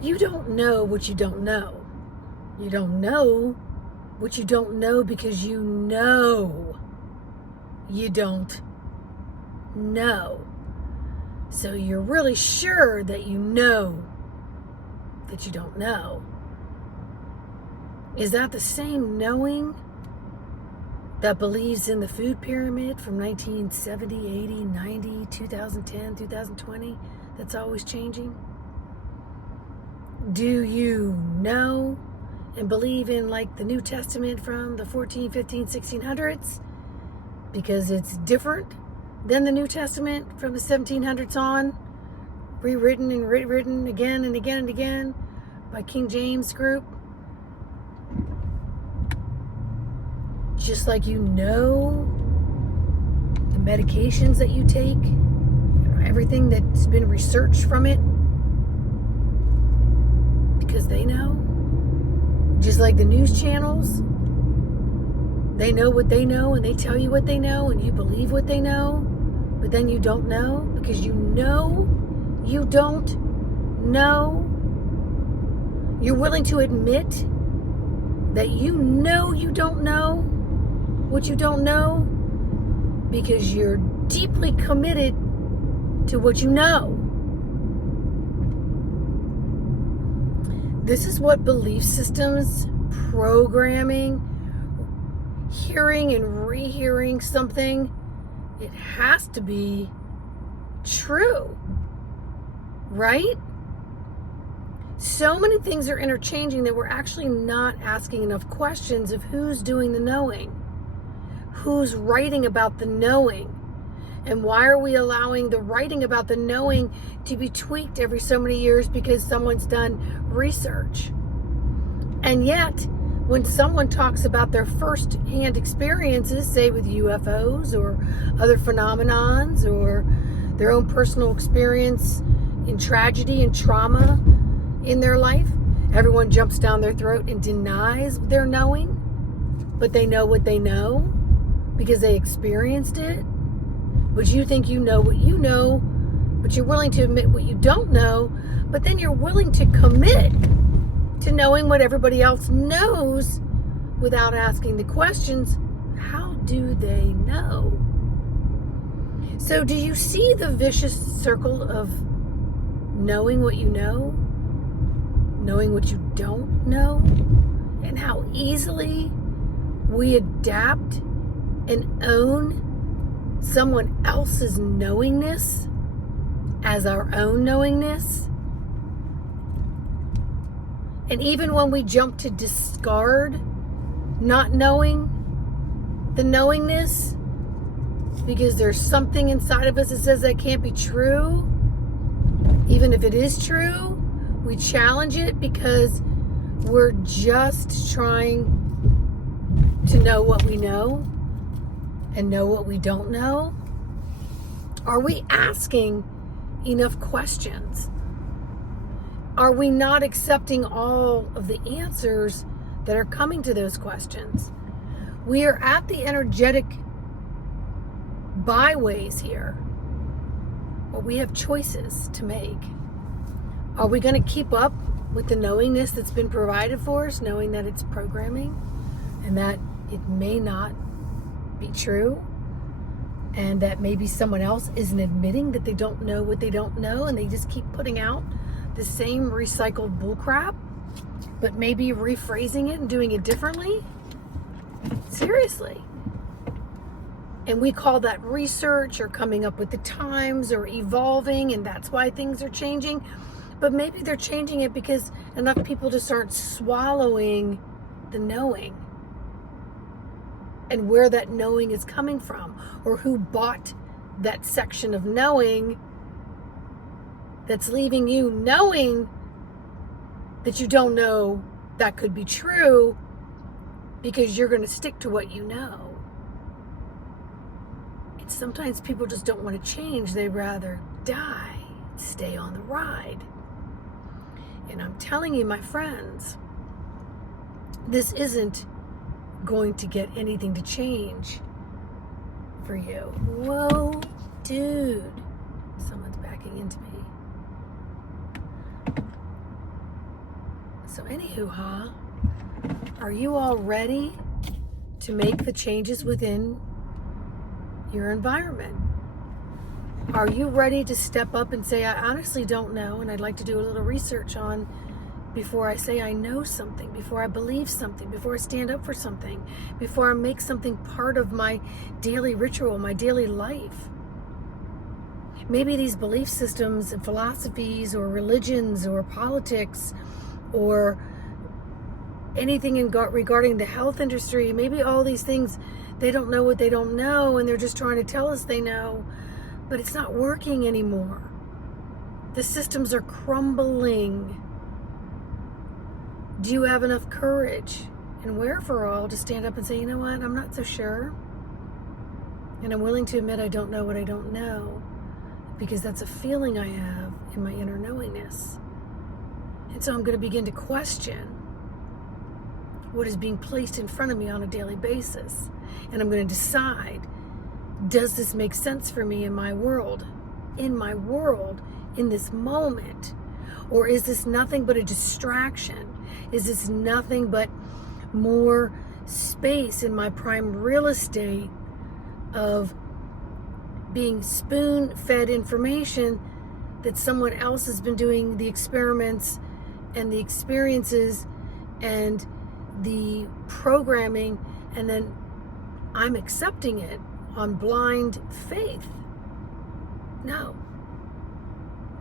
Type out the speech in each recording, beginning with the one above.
You don't know what you don't know. You don't know what you don't know because you know you don't know. So you're really sure that you know that you don't know. Is that the same knowing that believes in the food pyramid from 1970, 80, 90, 2010, 2020 that's always changing? Do you know and believe in like the New Testament from the 14, 15, 1600s because it's different than the New Testament from the 1700s on, rewritten and rewritten again and again and again by King James Group? Just like you know the medications that you take, everything that's been researched from it, because they know. Just like the news channels, they know what they know and they tell you what they know and you believe what they know, but then you don't know because you know you don't know. You're willing to admit that you know you don't know what you don't know because you're deeply committed to what you know. This is what belief systems, programming, hearing and rehearing something, it has to be true, right? So many things are interchanging that we're actually not asking enough questions of who's doing the knowing, who's writing about the knowing, and why are we allowing the writing about the knowing to be tweaked every so many years because someone's done research. And yet, when someone talks about their first-hand experiences, say with UFOs or other phenomenons or their own personal experience in tragedy and trauma in their life, everyone jumps down their throat and denies their knowing, but they know what they know because they experienced it. But you think you know what you know, but you're willing to admit what you don't know, but then you're willing to commit to knowing what everybody else knows without asking the questions, how do they know? So do you see the vicious circle of knowing what you know, knowing what you don't know, and how easily we adapt and own someone else's knowingness as our own knowingness? And even when we jump to discard not knowing the knowingness because there's something inside of us that says that can't be true, even if it is true, we challenge it because we're just trying to know what we know and know what we don't know. Are we asking enough questions? Are we not accepting all of the answers that are coming to those questions? We are at the energetic byways here, where we have choices to make. Are we going to keep up with the knowingness that's been provided for us, knowing that it's programming and that it may not be true, and that maybe someone else isn't admitting that they don't know what they don't know, and they just keep putting out the same recycled bullcrap, but maybe rephrasing it and doing it differently? Seriously. And we call that research or coming up with the times or evolving, and that's why things are changing. But maybe they're changing it because enough people just aren't swallowing the knowing and where that knowing is coming from, or who bought that section of knowing that's leaving you knowing that you don't know that could be true because you're going to stick to what you know. And sometimes people just don't want to change. They'd rather die, stay on the ride. And I'm telling you, my friends, this isn't going to get anything to change for you. Whoa, dude. Someone's backing into me. So anywho, are you all ready to make the changes within your environment? Are you ready to step up and say, I honestly don't know, and I'd like to do a little research on before I say I know something, before I believe something, before I stand up for something, before I make something part of my daily ritual, my daily life? Maybe these belief systems and philosophies or religions or politics or anything regarding the health industry, maybe all these things, they don't know what they don't know, and they're just trying to tell us they know, but it's not working anymore. The systems are crumbling. Do you have enough courage and wherewithal to stand up and say, you know what, I'm not so sure, and I'm willing to admit I don't know what I don't know, because that's a feeling I have in my inner knowingness. And so I'm going to begin to question what is being placed in front of me on a daily basis. And I'm going to decide, does this make sense for me in my world, in this moment? Or is this nothing but a distraction? Is this nothing but more space in my prime real estate of being spoon-fed information that someone else has been doing the experiments and the experiences and the programming, and then I'm accepting it on blind faith? No,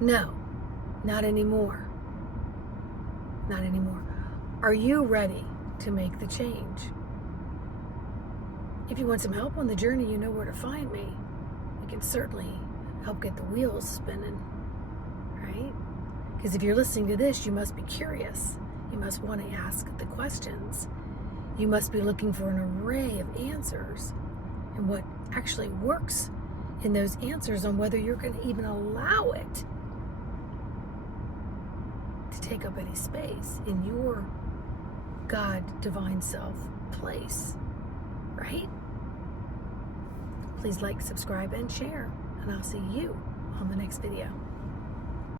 not anymore. Not anymore. Are you ready to make the change? If you want some help on the journey, you know where to find me. I can certainly help get the wheels spinning, right? Because if you're listening to this, you must be curious. You must want to ask the questions. You must be looking for an array of answers and what actually works in those answers, on whether you're going to even allow it to take up any space in your God, divine self place, right? Please like, subscribe, and share, and I'll see you on the next video.